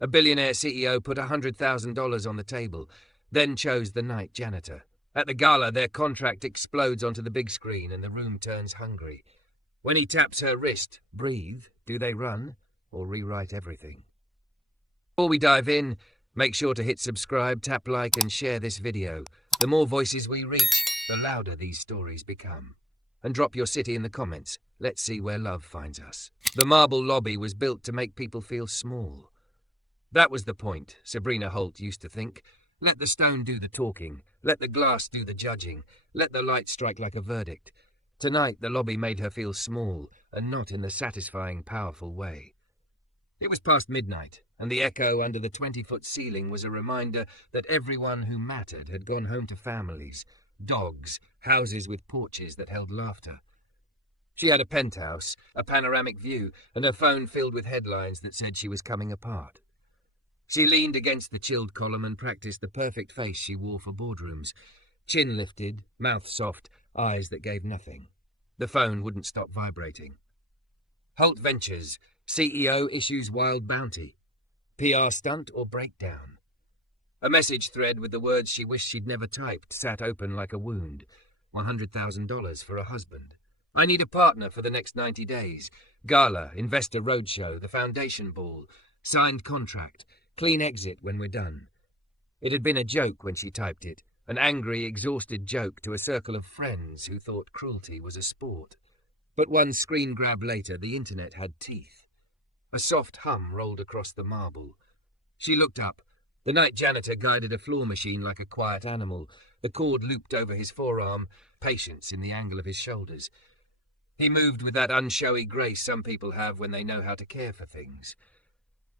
A billionaire CEO put $100,000 on the table, then chose the night janitor. At the gala, their contract explodes onto the big screen and the room turns hungry. When he taps her wrist, breathe, do they run, or rewrite everything? Before we dive in, make sure to hit subscribe, tap like, and share this video. The more voices we reach, the louder these stories become. And drop your city in the comments. Let's see where love finds us. The marble lobby was built to make people feel small. That was the point, Sabrina Holt used to think. Let the stone do the talking. Let the glass do the judging. Let the light strike like a verdict. Tonight, the lobby made her feel small, and not in the satisfying, powerful way. It was past midnight, and the echo under the 20-foot ceiling was a reminder that everyone who mattered had gone home to families, dogs, houses with porches that held laughter. She had a penthouse, a panoramic view, and her phone filled with headlines that said she was coming apart. She leaned against the chilled column and practiced the perfect face she wore for boardrooms. Chin lifted, mouth soft, eyes that gave nothing. The phone wouldn't stop vibrating. Holt Ventures, CEO issues wild bounty. PR stunt or breakdown. A message thread with the words she wished she'd never typed sat open like a wound. $100,000 for a husband. I need a partner for the next 90 days. Gala, investor roadshow, the foundation ball. Signed contract. Clean exit when we're done. It had been a joke when she typed it, an angry, exhausted joke to a circle of friends who thought cruelty was a sport. But one screen grab later, the internet had teeth. A soft hum rolled across the marble. She looked up. The night janitor guided a floor machine like a quiet animal. The cord looped over his forearm, patience in the angle of his shoulders. He moved with that unshowy grace some people have when they know how to care for things.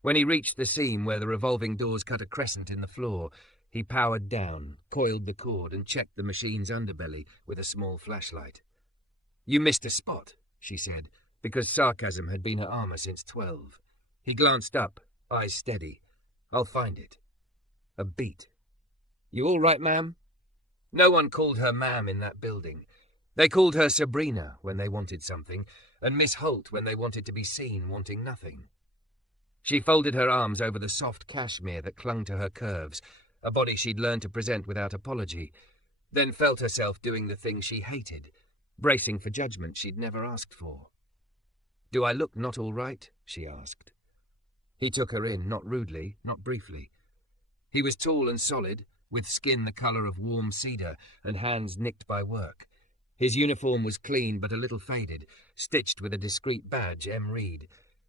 When he reached the seam where the revolving doors cut a crescent in the floor, he powered down, coiled the cord, and checked the machine's underbelly with a small flashlight. "You missed a spot," she said, because sarcasm had been her armor since 12. He glanced up, eyes steady. "I'll find it." A beat. "You all right, ma'am?" No one called her ma'am in that building. They called her Sabrina when they wanted something, and Miss Holt when they wanted to be seen wanting nothing. She folded her arms over the soft cashmere that clung to her curves, a body she'd learned to present without apology, then felt herself doing the thing she hated, bracing for judgment she'd never asked for. "Do I look not all right?" she asked. He took her in, not rudely, not briefly. He was tall and solid, with skin the colour of warm cedar and hands nicked by work. His uniform was clean but a little faded, stitched with a discreet badge, M. Reed.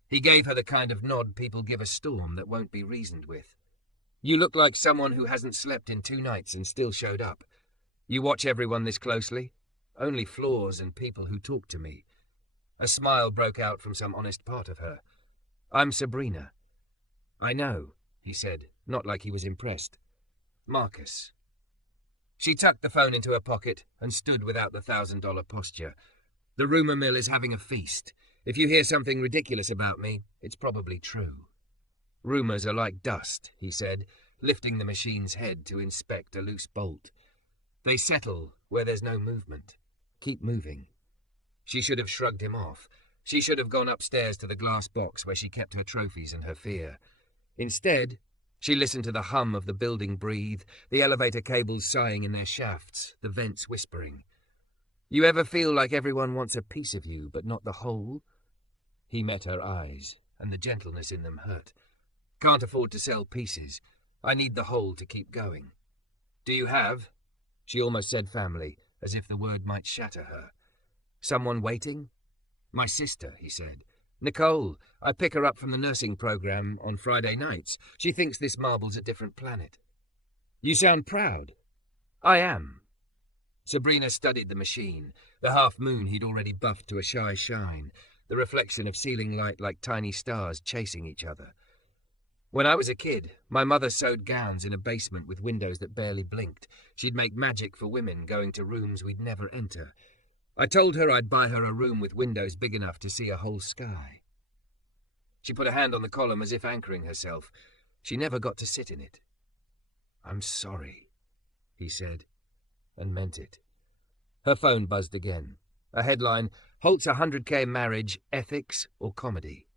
He gave her the kind of nod people give a storm that won't be reasoned with. "You look like someone who hasn't slept in 2 nights and still showed up. You watch everyone this closely? Only flaws and people who talk to me." A smile broke out from some honest part of her. "I'm Sabrina." "I know," he said, not like he was impressed. "Marcus." She tucked the phone into her pocket and stood without the $1,000 posture. "The rumour mill is having a feast. If you hear something ridiculous about me, it's probably true." "Rumours are like dust," he said, lifting the machine's head to inspect a loose bolt. "They settle where there's no movement. Keep moving." She should have shrugged him off. She should have gone upstairs to the glass box where she kept her trophies and her fear. Instead, she listened to the hum of the building breathe, the elevator cables sighing in their shafts, the vents whispering. "You ever feel like everyone wants a piece of you, but not the whole?" He met her eyes, and the gentleness in them hurt. "Can't afford to sell pieces. I need the whole to keep going." "Do you have?" She almost said family, as if the word might shatter her. "Someone waiting?" "My sister," he said. "Nicole. I pick her up from the nursing program on Friday nights. She thinks this marble's a different planet." "You sound proud." "I am." Sabrina studied the machine, the half-moon he'd already buffed to a shy shine, the reflection of ceiling light like tiny stars chasing each other. "When I was a kid, my mother sewed gowns in a basement with windows that barely blinked. She'd make magic for women going to rooms we'd never enter. I told her I'd buy her a room with windows big enough to see a whole sky." She put a hand on the column as if anchoring herself. She never got to sit in it. "I'm sorry," he said, and meant it. Her phone buzzed again. A headline, "Holt's 100K marriage, ethics or comedy?"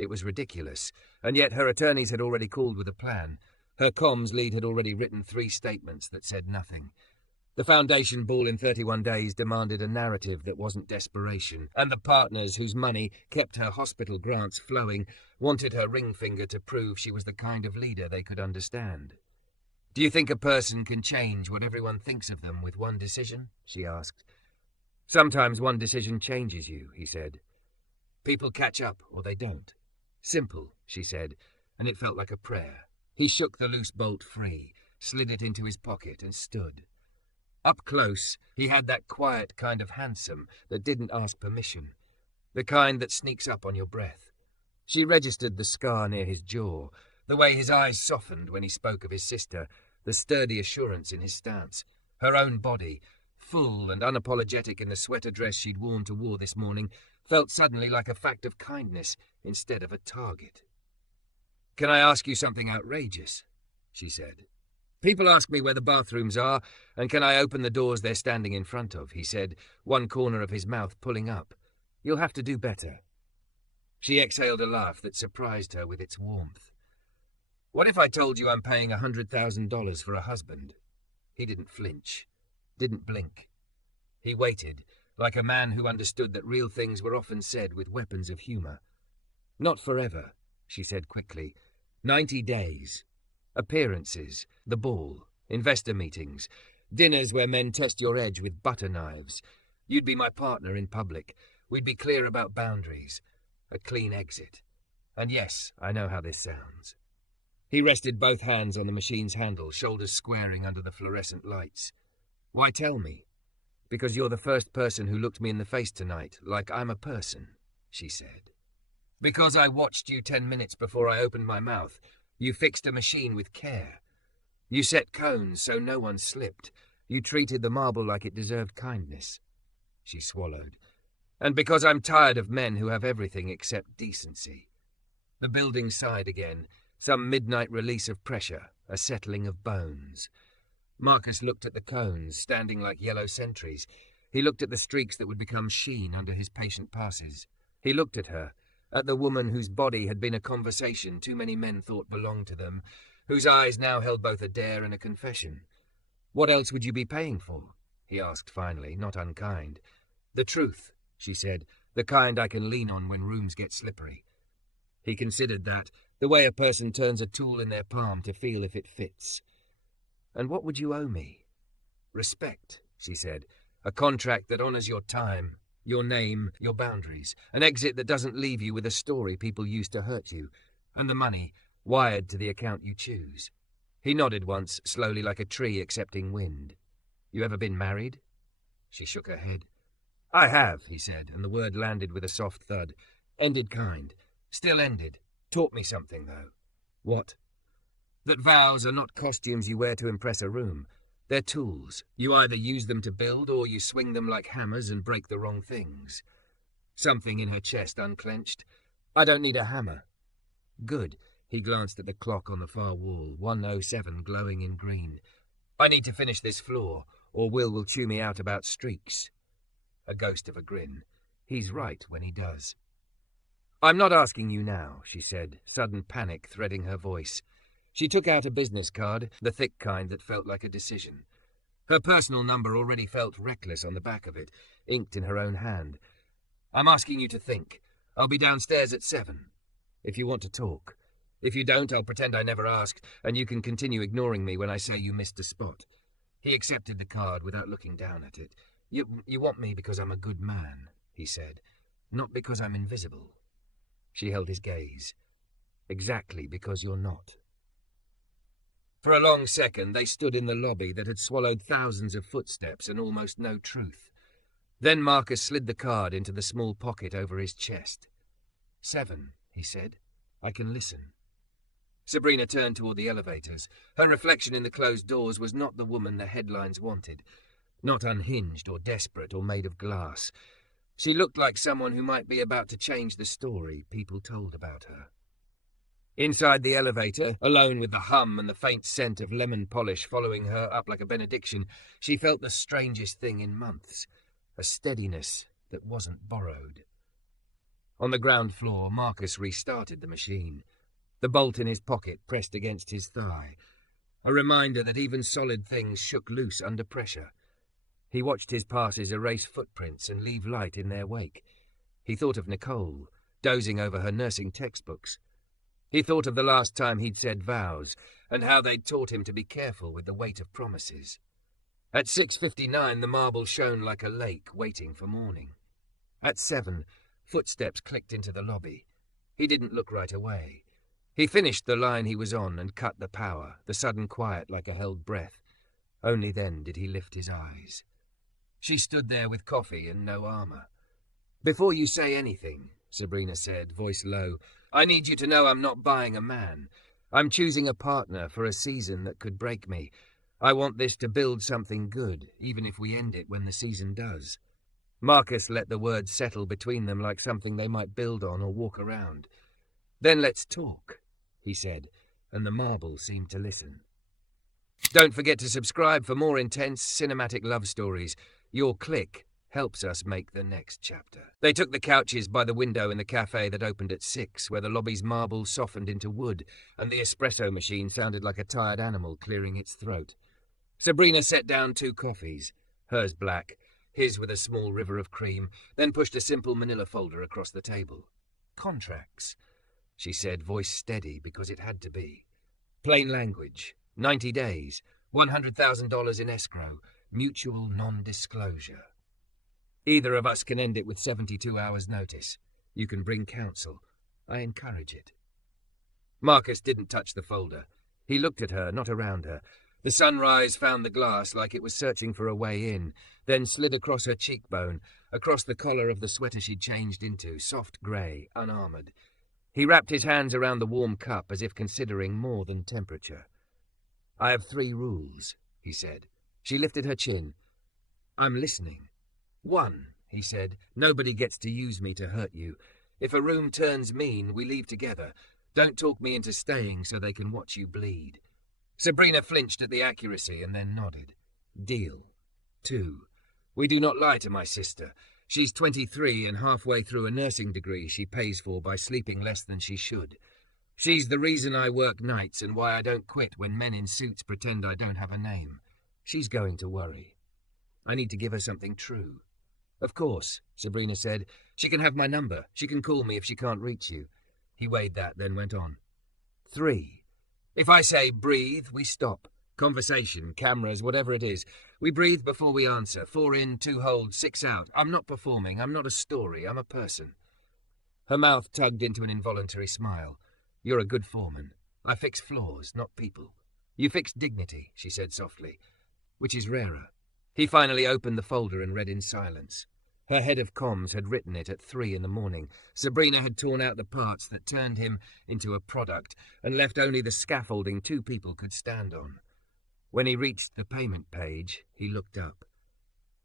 It was ridiculous, and yet her attorneys had already called with a plan. Her comms lead had already written 3 statements that said nothing. The foundation ball in 31 days demanded a narrative that wasn't desperation, and the partners whose money kept her hospital grants flowing wanted her ring finger to prove she was the kind of leader they could understand. "Do you think a person can change what everyone thinks of them with one decision?" she asked. "Sometimes one decision changes you," he said. "People catch up or they don't. Simple," she said, and it felt like a prayer. He shook the loose bolt free, slid it into his pocket, and stood. Up close, he had that quiet kind of handsome that didn't ask permission, the kind that sneaks up on your breath. She registered the scar near his jaw, the way his eyes softened when he spoke of his sister, the sturdy assurance in his stance. Her own body, full and unapologetic in the sweater dress she'd worn to war this morning, felt suddenly like a fact of kindness instead of a target. "Can I ask you something outrageous?" she said. "People ask me where the bathrooms are, and can I open the doors they're standing in front of," he said, one corner of his mouth pulling up. "You'll have to do better." She exhaled a laugh that surprised her with its warmth. "What if I told you I'm paying $100,000 for a husband?" He didn't flinch, didn't blink. He waited, like a man who understood that real things were often said with weapons of humor. "Not forever," she said quickly. 90 days. Appearances, the ball, investor meetings, dinners where men test your edge with butter knives. You'd be my partner in public. We'd be clear about boundaries. A clean exit. And yes, I know how this sounds. He rested both hands on the machine's handle, shoulders squaring under the fluorescent lights. "Why tell me?" "Because you're the first person who looked me in the face tonight, like I'm a person," she said. "Because I watched you 10 minutes before I opened my mouth. You fixed a machine with care. You set cones so no one slipped. You treated the marble like it deserved kindness." She swallowed. "And because I'm tired of men who have everything except decency." The building sighed again, some midnight release of pressure, a settling of bones. Marcus looked at the cones, standing like yellow sentries. He looked at the streaks that would become sheen under his patient passes. He looked at her, at the woman whose body had been a conversation too many men thought belonged to them, whose eyes now held both a dare and a confession. "What else would you be paying for?" he asked finally, not unkind. "The truth," she said, "the kind I can lean on when rooms get slippery." He considered that, the way a person turns a tool in their palm to feel if it fits. "And what would you owe me?" "Respect," she said, "a contract that honors your time, your name, your boundaries, an exit that doesn't leave you with a story people used to hurt you, and the money, wired to the account you choose." He nodded once, slowly like a tree accepting wind. "You ever been married?" She shook her head. "I have," he said, and the word landed with a soft thud. "Ended kind. Still ended. Taught me something, though." "What?" "That vows are not costumes you wear to impress a room. They're tools. You either use them to build, or you swing them like hammers and break the wrong things." Something in her chest unclenched. "I don't need a hammer." "Good." He glanced at the clock on the far wall, 1:07 glowing in green. "I need to finish this floor, or Will chew me out about streaks." A ghost of a grin. He's right when he does. "I'm not asking you now," she said, sudden panic threading her voice. She took out a business card, the thick kind that felt like a decision. Her personal number already felt reckless on the back of it, inked in her own hand. "I'm asking you to think. I'll be downstairs at 7. If you want to talk. If you don't, I'll pretend I never asked, and you can continue ignoring me when I say you missed a spot." He accepted the card without looking down at it. You want me because I'm a good man," he said. "Not because I'm invisible." She held his gaze. "Exactly because you're not." For a long second, they stood in the lobby that had swallowed thousands of footsteps and almost no truth. Then Marcus slid the card into the small pocket over his chest. 7, he said. "I can listen." Sabrina turned toward the elevators. Her reflection in the closed doors was not the woman the headlines wanted. Not unhinged or desperate or made of glass. She looked like someone who might be about to change the story people told about her. Inside the elevator, alone with the hum and the faint scent of lemon polish following her up like a benediction, she felt the strangest thing in months. A steadiness that wasn't borrowed. On the ground floor, Marcus restarted the machine, the bolt in his pocket pressed against his thigh, a reminder that even solid things shook loose under pressure. He watched his passes erase footprints and leave light in their wake. He thought of Nicole, dozing over her nursing textbooks. He thought of the last time he'd said vows, and how they'd taught him to be careful with the weight of promises. At 6:59, the marble shone like a lake waiting for morning. At 7, footsteps clicked into the lobby. He didn't look right away. He finished the line he was on and cut the power, the sudden quiet like a held breath. Only then did he lift his eyes. She stood there with coffee and no armor. "Before you say anything," Sabrina said, voice low, "I need you to know I'm not buying a man. I'm choosing a partner for a season that could break me. I want this to build something good, even if we end it when the season does." Marcus let the words settle between them like something they might build on or walk around. "Then let's talk," he said, and the marble seemed to listen. Don't forget to subscribe for more intense cinematic love stories. Your click helps us make the next chapter. They took the couches by the window in the cafe that opened at 6, where the lobby's marble softened into wood, and the espresso machine sounded like a tired animal clearing its throat. Sabrina set down 2 coffees, hers black, his with a small river of cream, then pushed a simple manila folder across the table. "Contracts," she said, voice steady because it had to be. "Plain language, 90 days, $100,000 in escrow, mutual non-disclosure. Either of us can end it with 72 hours' notice. You can bring counsel. I encourage it." Marcus didn't touch the folder. He looked at her, not around her. The sunrise found the glass like it was searching for a way in, then slid across her cheekbone, across the collar of the sweater she'd changed into, soft grey, unarmoured. He wrapped his hands around the warm cup as if considering more than temperature. "I have 3 rules," he said. She lifted her chin. "I'm listening." "1," he said, "nobody gets to use me to hurt you. If a room turns mean, we leave together. Don't talk me into staying so they can watch you bleed." Sabrina flinched at the accuracy and then nodded. "Deal." 2, we do not lie to my sister. She's 23 and halfway through a nursing degree she pays for by sleeping less than she should. She's the reason I work nights and why I don't quit when men in suits pretend I don't have a name. She's going to worry. I need to give her something true. "Of course," Sabrina said. "She can have my number. She can call me if she can't reach you." He weighed that, then went on. 3, if I say breathe, we stop. Conversation, cameras, whatever it is. We breathe before we answer. 4 in, 2 hold, 6 out. I'm not performing. I'm not a story. I'm a person. Her mouth tugged into an involuntary smile. "You're a good foreman. I fix flaws, not people. You fix dignity," she said softly, "which is rarer." He finally opened the folder and read in silence. Her head of comms had written it at 3 in the morning. Sabrina had torn out the parts that turned him into a product and left only the scaffolding 2 people could stand on. When he reached the payment page, he looked up.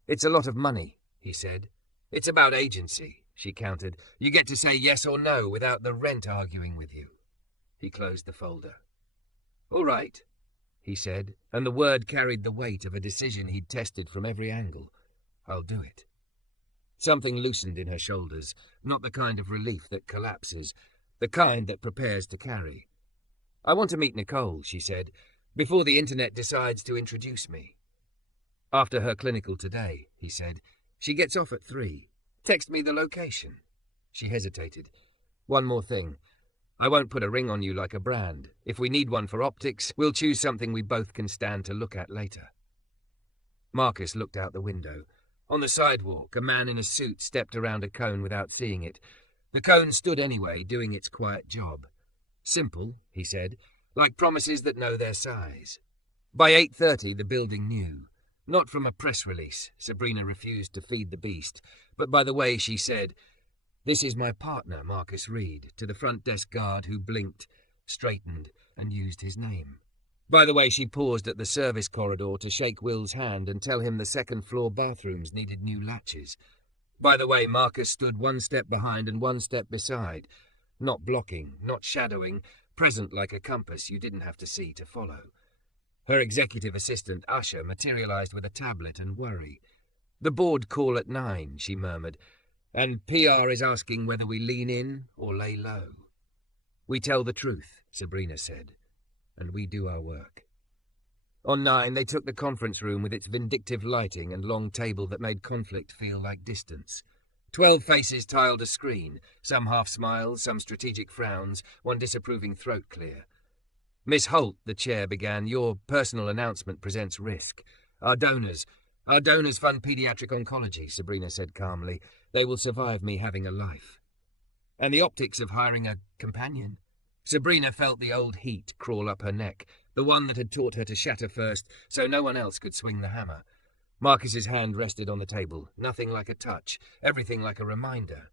"It's a lot of money," he said. "It's about agency," she countered. "You get to say yes or no without the rent arguing with you." He closed the folder. "All right," he said, and the word carried the weight of a decision he'd tested from every angle. "I'll do it." Something loosened in her shoulders, not the kind of relief that collapses, the kind that prepares to carry. "I want to meet Nicole," she said, "before the internet decides to introduce me." "After her clinical today," he said. "She gets off at 3. Text me the location." She hesitated. "One more thing. I won't put a ring on you like a brand. If we need one for optics, we'll choose something we both can stand to look at later." Marcus looked out the window. On the sidewalk, a man in a suit stepped around a cone without seeing it. The cone stood anyway, doing its quiet job. "Simple," he said, "like promises that know their size." By 8:30, the building knew. Not from a press release, Sabrina refused to feed the beast, but by the way she said, "This is my partner, Marcus Reed," to the front desk guard who blinked, straightened, and used his name. By the way she paused at the service corridor to shake Will's hand and tell him the second-floor bathrooms needed new latches. By the way Marcus stood 1 step behind and 1 step beside, not blocking, not shadowing, present like a compass you didn't have to see to follow. Her executive assistant, Asha, materialized with a tablet and worry. "The board call at 9, she murmured, And PR is asking whether we lean in or lay low. We tell the truth, Sabrina said, and we do our work. On 9, they took the conference room with its vindictive lighting and long table that made conflict feel like distance. 12 faces tiled a screen, some half smiles, some strategic frowns, one disapproving throat clear. Miss Holt, the chair, began, "Your personal announcement presents risk. Our donors fund pediatric oncology," Sabrina said calmly. "They will survive me having a life." And the optics of hiring a companion? Sabrina felt the old heat crawl up her neck, the one that had taught her to shatter first, so no one else could swing the hammer. Marcus's hand rested on the table, nothing like a touch, everything like a reminder.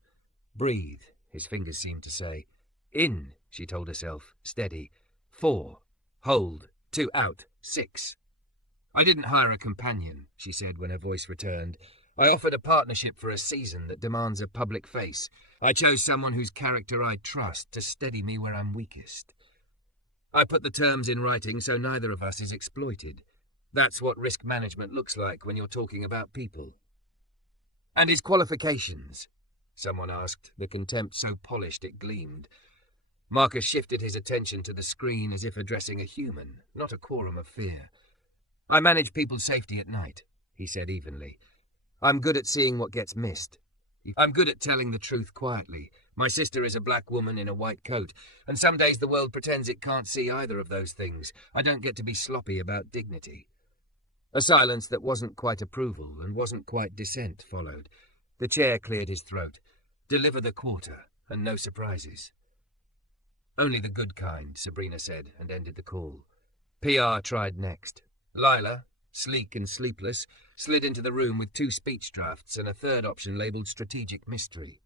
"Breathe," his fingers seemed to say. "In," she told herself, steady. 4. Hold. 2 out. 6. "I didn't hire a companion," she said when her voice returned. "I offered a partnership for a season that demands a public face. I chose someone whose character I trust to steady me where I'm weakest. I put the terms in writing so neither of us is exploited. That's what risk management looks like when you're talking about people." "And his qualifications?" someone asked, the contempt so polished it gleamed. Marcus shifted his attention to the screen as if addressing a human, not a quorum of fear. "I manage people's safety at night," he said evenly. "I'm good at seeing what gets missed. I'm good at telling the truth quietly. My sister is a black woman in a white coat, and some days the world pretends it can't see either of those things. I don't get to be sloppy about dignity." A silence that wasn't quite approval and wasn't quite dissent followed. The chair cleared his throat. "Deliver the quarter, and no surprises." "Only the good kind," Sabrina said, and ended the call. PR tried next. Lila, sleek and sleepless, slid into the room with 2 speech drafts and a third option labelled strategic mystery.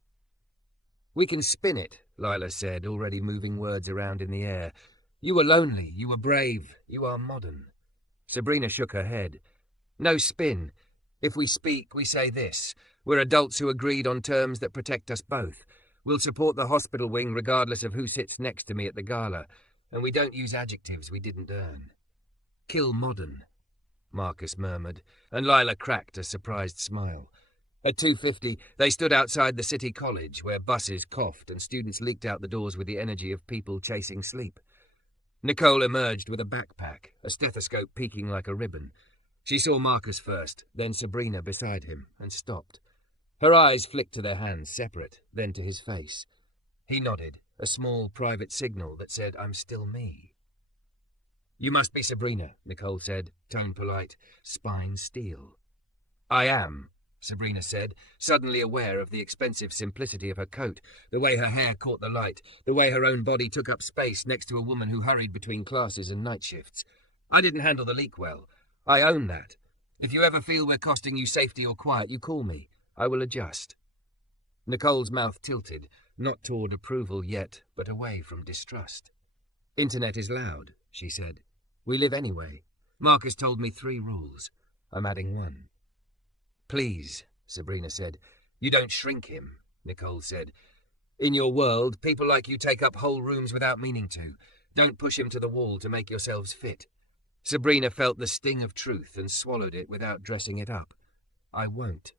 "We can spin it," Lila said, already moving words around in the air. "You were lonely, you were brave, you are modern." Sabrina shook her head. "No spin. If we speak, we say this. We're adults who agreed on terms that protect us both. We'll support the hospital wing regardless of who sits next to me at the gala, and we don't use adjectives we didn't earn." "Kill modern," Marcus murmured, and Lila cracked a surprised smile. At 2:50, they stood outside the city college, where buses coughed and students leaked out the doors with the energy of people chasing sleep. Nicole emerged with a backpack, a stethoscope peeking like a ribbon. She saw Marcus first, then Sabrina beside him, and stopped. Her eyes flicked to their hands, separate, then to his face. He nodded, a small private signal that said, "I'm still me." "You must be Sabrina," Nicole said, tone polite, spine steel. "I am," Sabrina said, suddenly aware of the expensive simplicity of her coat, the way her hair caught the light, the way her own body took up space next to a woman who hurried between classes and night shifts. "I didn't handle the leak well. I own that. If you ever feel we're costing you safety or quiet, you call me. I will adjust." Nicole's mouth tilted, not toward approval yet, but away from distrust. "Internet is loud," she said. "We live anyway. Marcus told me 3 rules. I'm adding 1. "Please," Sabrina said. "You don't shrink him," Nicole said. "In your world, people like you take up whole rooms without meaning to. Don't push him to the wall to make yourselves fit." Sabrina felt the sting of truth and swallowed it without dressing it up. "I won't."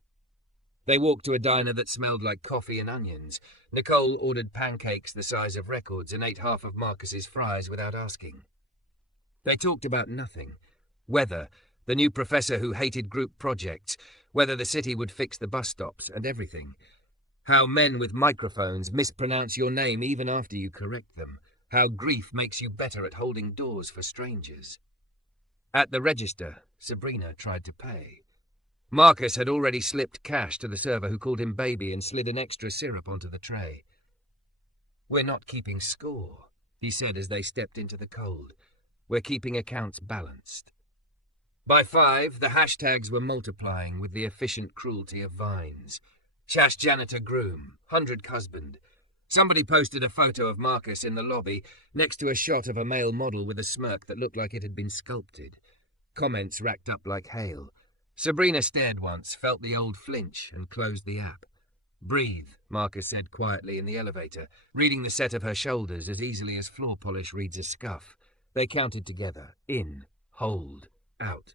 They walked to a diner that smelled like coffee and onions. Nicole ordered pancakes the size of records and ate half of Marcus's fries without asking. They talked about nothing. Weather, the new professor who hated group projects, whether the city would fix the bus stops, and everything. How men with microphones mispronounce your name even after you correct them. How grief makes you better at holding doors for strangers. At the register, Sabrina tried to pay. Marcus had already slipped cash to the server who called him baby and slid an extra syrup onto the tray. "We're not keeping score," he said as they stepped into the cold. "We're keeping accounts balanced." By 5, the hashtags were multiplying with the efficient cruelty of vines. Shash janitor groom, 100 husband. Somebody posted a photo of Marcus in the lobby next to a shot of a male model with a smirk that looked like it had been sculpted. Comments racked up like hail. Sabrina stared once, felt the old flinch, and closed the app. "Breathe," Marcus said quietly in the elevator, reading the set of her shoulders as easily as floor polish reads a scuff. They counted together. In, hold, out.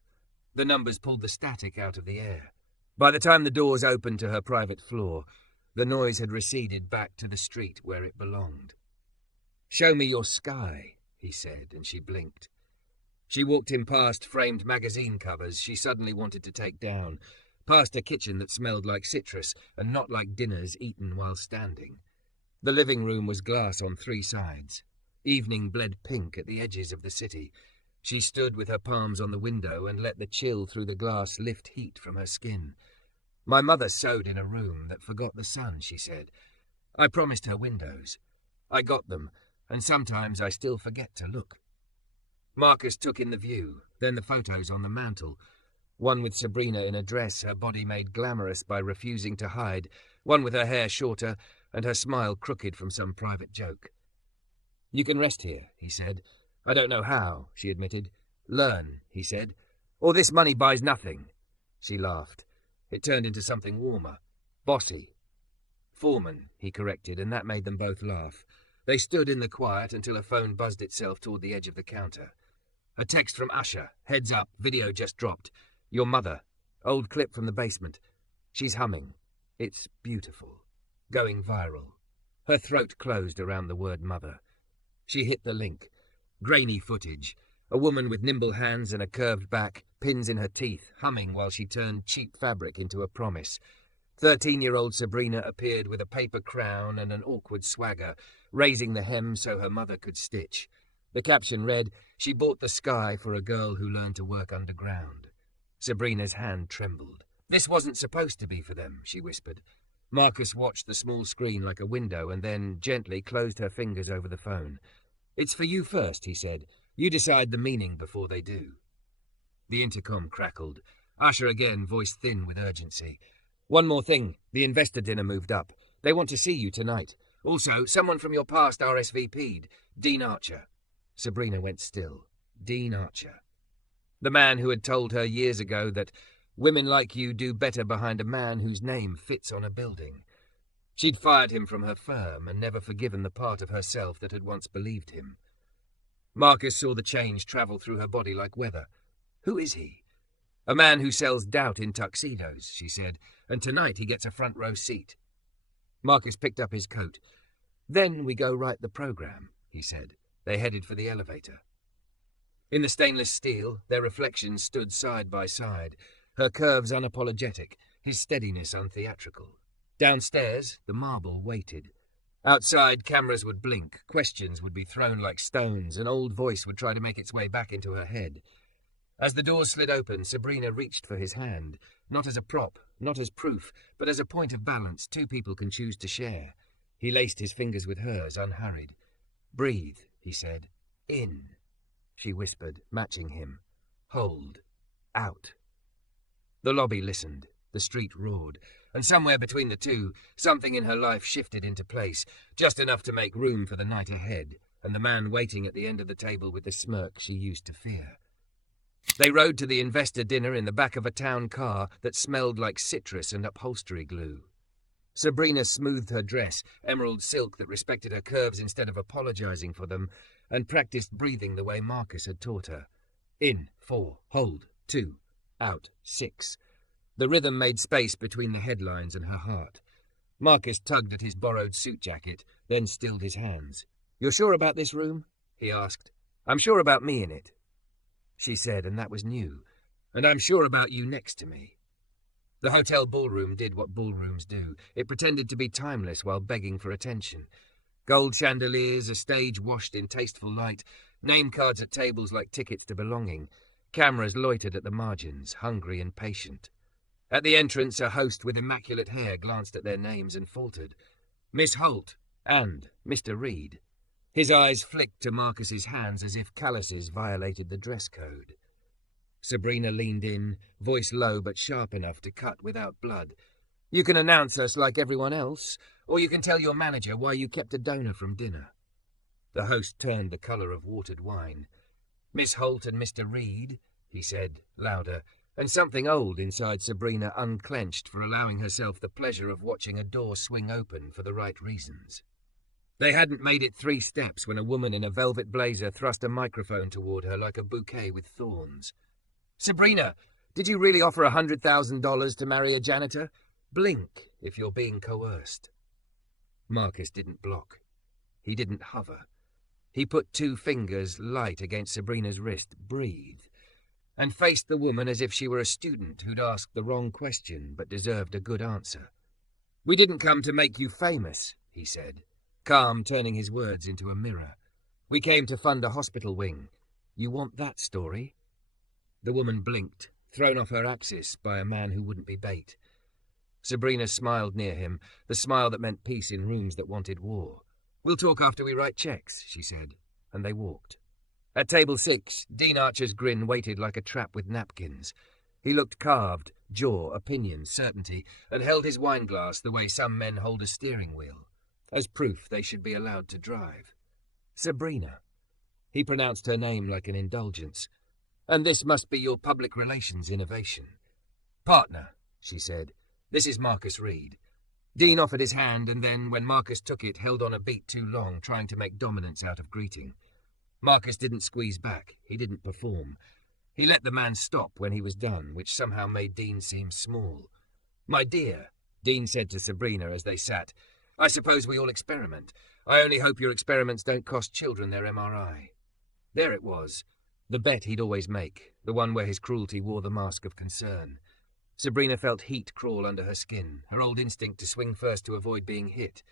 The numbers pulled the static out of the air. By the time the doors opened to her private floor, The noise had receded back to the street where it belonged. "Show me your sky," he said, and she blinked. She walked him past framed magazine covers she suddenly wanted to take down, past a kitchen that smelled like citrus and not like dinners eaten while standing. The living room was glass on 3 sides. Evening bled pink at the edges of the city. She stood with her palms on the window and let the chill through the glass lift heat from her skin. "My mother sewed in a room that forgot the sun," she said. "I promised her windows. I got them, and sometimes I still forget to look." Marcus took in the view, then the photos on the mantel. One with Sabrina in a dress her body made glamorous by refusing to hide, one with her hair shorter and her smile crooked from some private joke. "You can rest here," he said. "I don't know how," she admitted. "Learn," he said. "All this money buys nothing." She laughed. It turned into something warmer. "Bossy." "Foreman," he corrected, and that made them both laugh. They stood in the quiet until a phone buzzed itself toward the edge of the counter. A text from Asha. "Heads up, video just dropped. Your mother. Old clip from the basement. She's humming. It's beautiful. Going viral." Her throat closed around the word mother. She hit the link. Grainy footage. A woman with nimble hands and a curved back, pins in her teeth, humming while she turned cheap fabric into a promise. 13-year-old Sabrina appeared with a paper crown and an awkward swagger, raising the hem so her mother could stitch. The caption read, "She bought the sky for a girl who learned to work underground." Sabrina's hand trembled. "This wasn't supposed to be for them," she whispered. Marcus watched the small screen like a window and then gently closed her fingers over the phone. "It's for you first," he said. "You decide the meaning before they do." The intercom crackled. Asha again, voice thin with urgency. "One more thing. The investor dinner moved up. They want to see you tonight. Also, someone from your past RSVP'd. Dean Archer." Sabrina went still. Dean Archer. The man who had told her years ago that women like you do better behind a man whose name fits on a building. She'd fired him from her firm and never forgiven the part of herself that had once believed him. Marcus saw the change travel through her body like weather. "Who is he?" "A man who sells doubt in tuxedos," she said, "and tonight he gets a front row seat." Marcus picked up his coat. "Then we go write the program," he said. They headed for the elevator. In the stainless steel, their reflections stood side by side, her curves unapologetic, his steadiness untheatrical. Downstairs, the marble waited. Outside, cameras would blink, questions would be thrown like stones, an old voice would try to make its way back into her head. As the doors slid open, Sabrina reached for his hand, not as a prop, not as proof, but as a point of balance 2 people can choose to share. He laced his fingers with hers, unhurried. "Breathe," he said. "In," she whispered, matching him. "Hold. Out." The lobby listened. The street roared. And somewhere between the two, something in her life shifted into place, just enough to make room for the night ahead, and the man waiting at the end of the table with the smirk she used to fear. They rode to the investor dinner in the back of a town car that smelled like citrus and upholstery glue. Sabrina smoothed her dress, emerald silk that respected her curves instead of apologizing for them, and practiced breathing the way Marcus had taught her. In, 4, hold, 2, out, 6. The rhythm made space between the headlines and her heart. Marcus tugged at his borrowed suit jacket, then stilled his hands. "You're sure about this room?" he asked. "I'm sure about me in it," she said, and that was new. "And I'm sure about you next to me." The hotel ballroom did what ballrooms do. It pretended to be timeless while begging for attention. Gold chandeliers, a stage washed in tasteful light, name cards at tables like tickets to belonging. Cameras loitered at the margins, hungry and patient. At the entrance, a host with immaculate hair glanced at their names and faltered. "Miss Holt" and "Mr. Reed." His eyes flicked to Marcus's hands as if calluses violated the dress code. Sabrina leaned in, voice low but sharp enough to cut without blood. "You can announce us like everyone else, or you can tell your manager why you kept a donor from dinner." The host turned the colour of watered wine. "Miss Holt and Mr. Reed," he said, louder, and something old inside Sabrina unclenched for allowing herself the pleasure of watching a door swing open for the right reasons. They hadn't made it 3 steps when a woman in a velvet blazer thrust a microphone toward her like a bouquet with thorns. "Sabrina, did you really offer $100,000 to marry a janitor? Blink if you're being coerced. Marcus didn't block. He didn't hover. He put 2 fingers light against Sabrina's wrist, breathed, and faced the woman as if she were a student who'd asked the wrong question but deserved a good answer. "We didn't come to make you famous," he said, calm, turning his words into a mirror. "We came to fund a hospital wing. You want that story?" The woman blinked, thrown off her axis by a man who wouldn't be bait. Sabrina smiled near him, the smile that meant peace in rooms that wanted war. "We'll talk after we write checks," she said, and they walked. At table 6, Dean Archer's grin waited like a trap with napkins. He looked carved, jaw, opinion, certainty, and held his wineglass the way some men hold a steering wheel, as proof they should be allowed to drive. "Sabrina." He pronounced her name like an indulgence. "And this must be your public relations innovation." "Partner," she said. "This is Marcus Reed." Dean offered his hand and then, when Marcus took it, held on a beat too long, trying to make dominance out of greeting. Marcus didn't squeeze back. He didn't perform. He let the man stop when he was done, which somehow made Dean seem small. "My dear," Dean said to Sabrina as they sat, "I suppose we all experiment. I only hope your experiments don't cost children their MRI. There it was, the bet he'd always make, the one where his cruelty wore the mask of concern. Sabrina felt heat crawl under her skin, her old instinct to swing first to avoid being hit.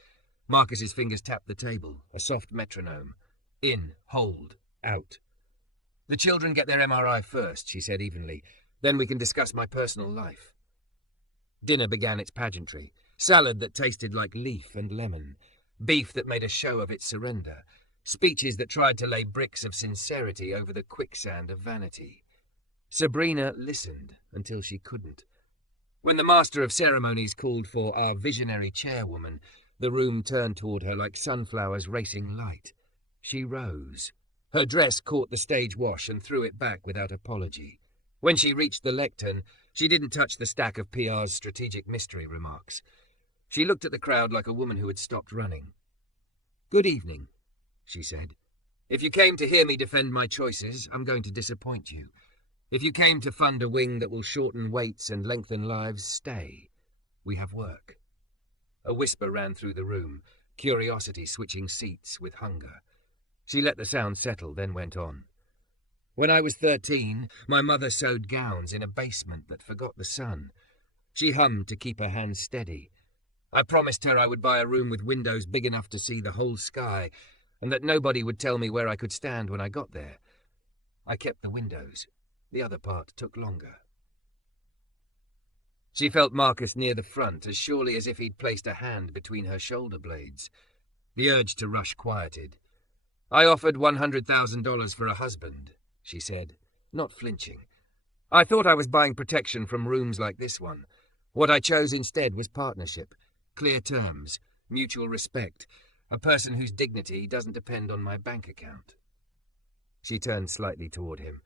Marcus's fingers tapped the table, a soft metronome. In, hold, out. "The children get their MRI first," she said evenly. "Then we can discuss my personal life." Dinner began its pageantry. Salad that tasted like leaf and lemon. Beef that made a show of its surrender. Speeches that tried to lay bricks of sincerity over the quicksand of vanity. Sabrina listened until she couldn't. When the master of ceremonies called for our visionary chairwoman, the room turned toward her like sunflowers racing light. She rose. Her dress caught the stage wash and threw it back without apology. When she reached the lectern, she didn't touch the stack of PR's strategic mystery remarks. She looked at the crowd like a woman who had stopped running. "Good evening," she said. "If you came to hear me defend my choices, I'm going to disappoint you. If you came to fund a wing that will shorten waits and lengthen lives, stay. We have work." A whisper ran through the room, curiosity switching seats with hunger. She let the sound settle, then went on. "When I was 13, my mother sewed gowns in a basement that forgot the sun. She hummed to keep her hands steady. I promised her I would buy a room with windows big enough to see the whole sky, and that nobody would tell me where I could stand when I got there. I kept the windows. The other part took longer." She felt Marcus near the front, as surely as if he'd placed a hand between her shoulder blades. The urge to rush quieted. "I offered $100,000 for a husband," she said, not flinching. "I thought I was buying protection from rooms like this one. What I chose instead was partnership, clear terms, mutual respect, a person whose dignity doesn't depend on my bank account." She turned slightly toward him.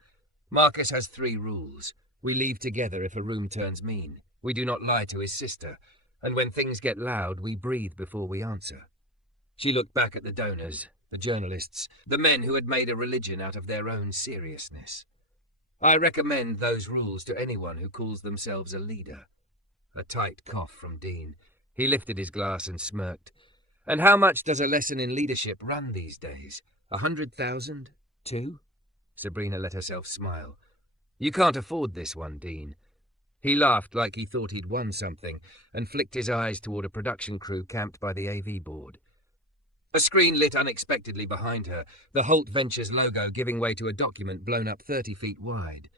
"Marcus has 3 rules. We leave together if a room turns mean. We do not lie to his sister. And when things get loud, we breathe before we answer." She looked back at the donors, the journalists, the men who had made a religion out of their own seriousness. "I recommend those rules to anyone who calls themselves a leader." A tight cough from Dean. He lifted his glass and smirked. "And how much does a lesson in leadership run these days? 100,000? 2? Sabrina let herself smile. "You can't afford this one, Dean." He laughed like he thought he'd won something and flicked his eyes toward a production crew camped by the AV board. A screen lit unexpectedly behind her, the Holt Ventures logo giving way to a document blown up 30 feet wide.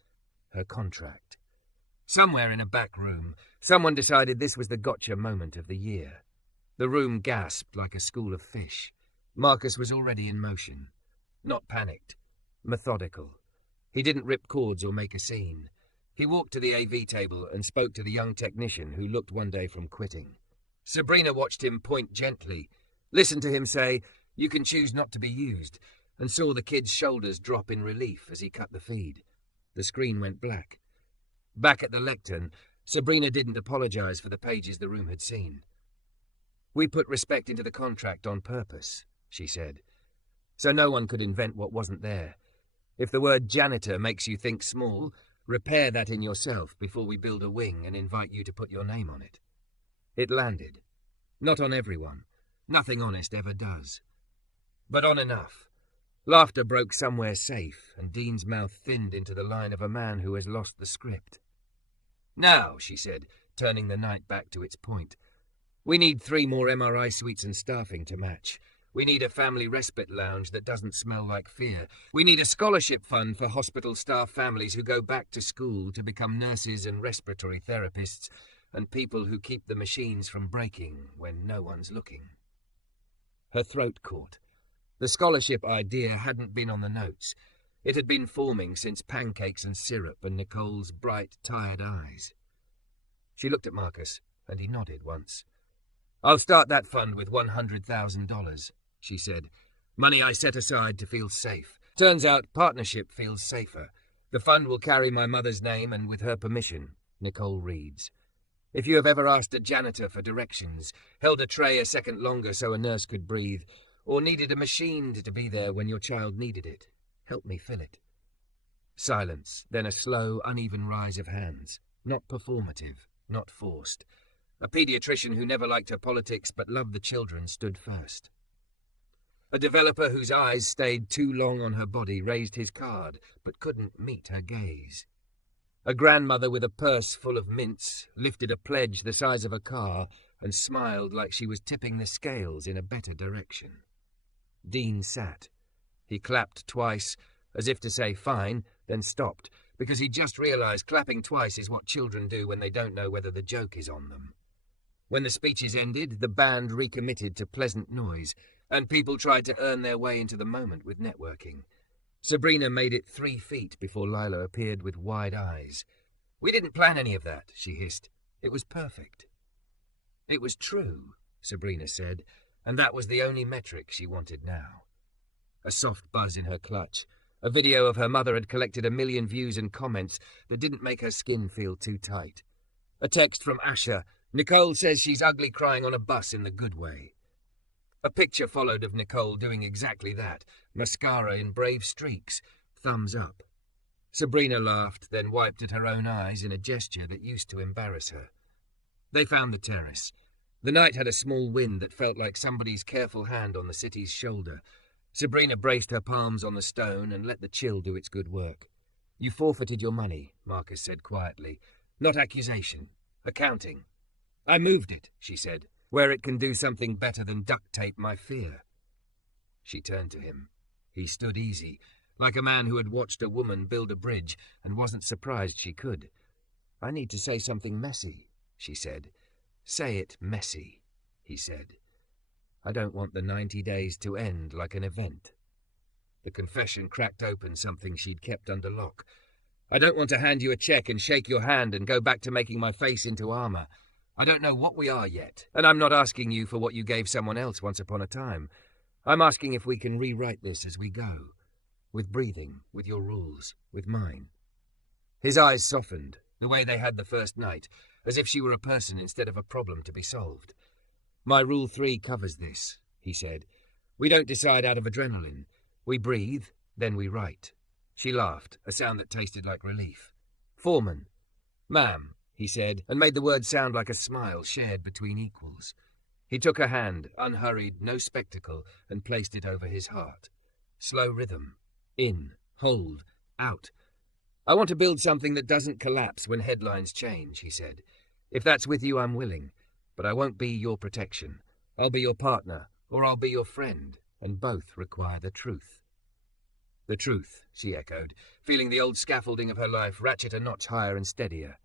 Her contract. Somewhere in a back room, someone decided this was the gotcha moment of the year. The room gasped like a school of fish. Marcus was already in motion. Not panicked. Methodical. He didn't rip cords or make a scene. He walked to the AV table and spoke to the young technician who looked one day from quitting. Sabrina watched him point gently, listened to him say, "You can choose not to be used," and saw the kid's shoulders drop in relief as he cut the feed. The screen went black. Back at the lectern, Sabrina didn't apologize for the pages the room had seen. "We put respect into the contract on purpose," she said, "so no one could invent what wasn't there. If the word janitor makes you think small, repair that in yourself before we build a wing and invite you to put your name on it." It landed. Not on everyone. Nothing honest ever does. But on enough. Laughter broke somewhere safe, and Dean's mouth thinned into the line of a man who has lost the script. "Now," she said, turning the night back to its point. "We need 3 more MRI suites and staffing to match. We need a family respite lounge that doesn't smell like fear. We need a scholarship fund for hospital staff families who go back to school to become nurses and respiratory therapists, and people who keep the machines from breaking when no one's looking." Her throat caught. The scholarship idea hadn't been on the notes. It had been forming since pancakes and syrup and Nicole's bright, tired eyes. She looked at Marcus, and he nodded once. "I'll start that fund with $100,000, she said. "Money I set aside to feel safe. Turns out partnership feels safer. The fund will carry my mother's name and, with her permission, Nicole Reed's. If you have ever asked a janitor for directions, held a tray a second longer so a nurse could breathe, or needed a machine to be there when your child needed it, help me fill it." Silence, then a slow, uneven rise of hands. Not performative, not forced. A paediatrician who never liked her politics but loved the children stood first. A developer whose eyes stayed too long on her body raised his card but couldn't meet her gaze. A grandmother with a purse full of mints lifted a pledge the size of a car and smiled like she was tipping the scales in a better direction. Dean sat. He clapped twice, as if to say fine, then stopped, because he just realized clapping twice is what children do when they don't know whether the joke is on them. When the speeches ended, the band recommitted to pleasant noise, and people tried to earn their way into the moment with networking. Sabrina made it 3 feet before Lila appeared with wide eyes. "We didn't plan any of that," she hissed. "It was perfect." It was true, Sabrina said, and that was the only metric she wanted now. A soft buzz in her clutch. A video of her mother had collected 1 million views and comments that didn't make her skin feel too tight. A text from Asha. "Nicole says she's ugly crying on a bus in the good way." A picture followed of Nicole doing exactly that. Mascara in brave streaks. Thumbs up. Sabrina laughed, then wiped at her own eyes in a gesture that used to embarrass her. They found the terrace. The night had a small wind that felt like somebody's careful hand on the city's shoulder. Sabrina braced her palms on the stone and let the chill do its good work. "You forfeited your money," Marcus said quietly. "Not accusation. Accounting." "I moved it," she said, "where it can do something better than duct tape my fear." She turned to him. He stood easy, like a man who had watched a woman build a bridge and wasn't surprised she could. "I need to say something messy," she said. "Say it messy," he said. "I don't want the 90 days to end like an event." The confession cracked open something she'd kept under lock. "I don't want to hand you a check and shake your hand and go back to making my face into armor. I don't know what we are yet, and I'm not asking you for what you gave someone else once upon a time. I'm asking if we can rewrite this as we go. With breathing, with your rules, with mine." His eyes softened, the way they had the first night, as if she were a person instead of a problem to be solved. "My Rule 3 covers this," he said. "We don't decide out of adrenaline. We breathe, then we write." She laughed, a sound that tasted like relief. "Foreman." "Ma'am," he said, and made the word sound like a smile shared between equals. He took her hand, unhurried, no spectacle, and placed it over his heart. Slow rhythm. In, hold, out. "I want to build something that doesn't collapse when headlines change," he said. "If that's with you, I'm willing. But I won't be your protection. I'll be your partner, or I'll be your friend, and both require the truth." "The truth," she echoed, feeling the old scaffolding of her life ratchet a notch higher and steadier.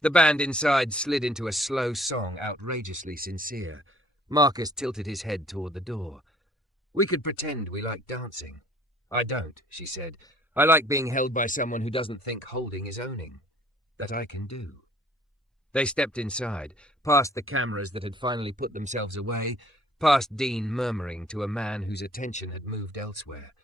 The band inside slid into a slow song, outrageously sincere. Marcus tilted his head toward the door. "We could pretend we like dancing." "I don't," she said. "I like being held by someone who doesn't think holding is owning. That I can do." They stepped inside, past the cameras that had finally put themselves away, past Dean murmuring to a man whose attention had moved elsewhere.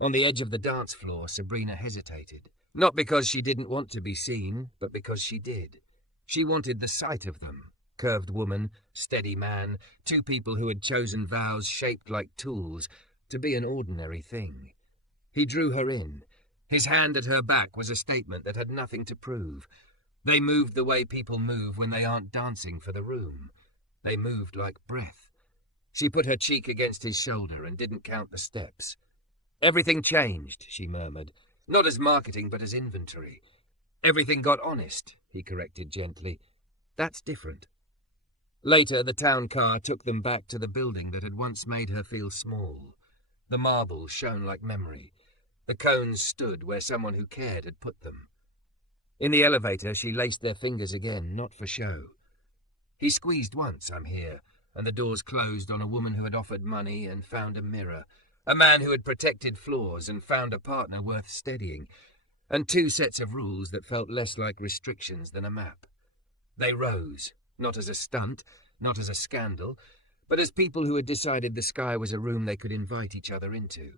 On the edge of the dance floor, Sabrina hesitated. Not because she didn't want to be seen, but because she did. She wanted the sight of them. Curved woman, steady man, 2 people who had chosen vows shaped like tools to be an ordinary thing. He drew her in. His hand at her back was a statement that had nothing to prove. They moved the way people move when they aren't dancing for the room. They moved like breath. She put her cheek against his shoulder and didn't count the steps. Everything changed, she murmured, not as marketing but as inventory. Everything got honest, he corrected gently. That's different. Later, the town car took them back to the building that had once made her feel small. The marble shone like memory. The cones stood where someone who cared had put them. In the elevator, she laced their fingers again, not for show. He squeezed once, I'm here, and the doors closed on a woman who had offered money and found a mirror, a man who had protected floors and found a partner worth steadying, and two sets of rules that felt less like restrictions than a map. They rose, not as a stunt, not as a scandal, but as people who had decided the sky was a room they could invite each other into.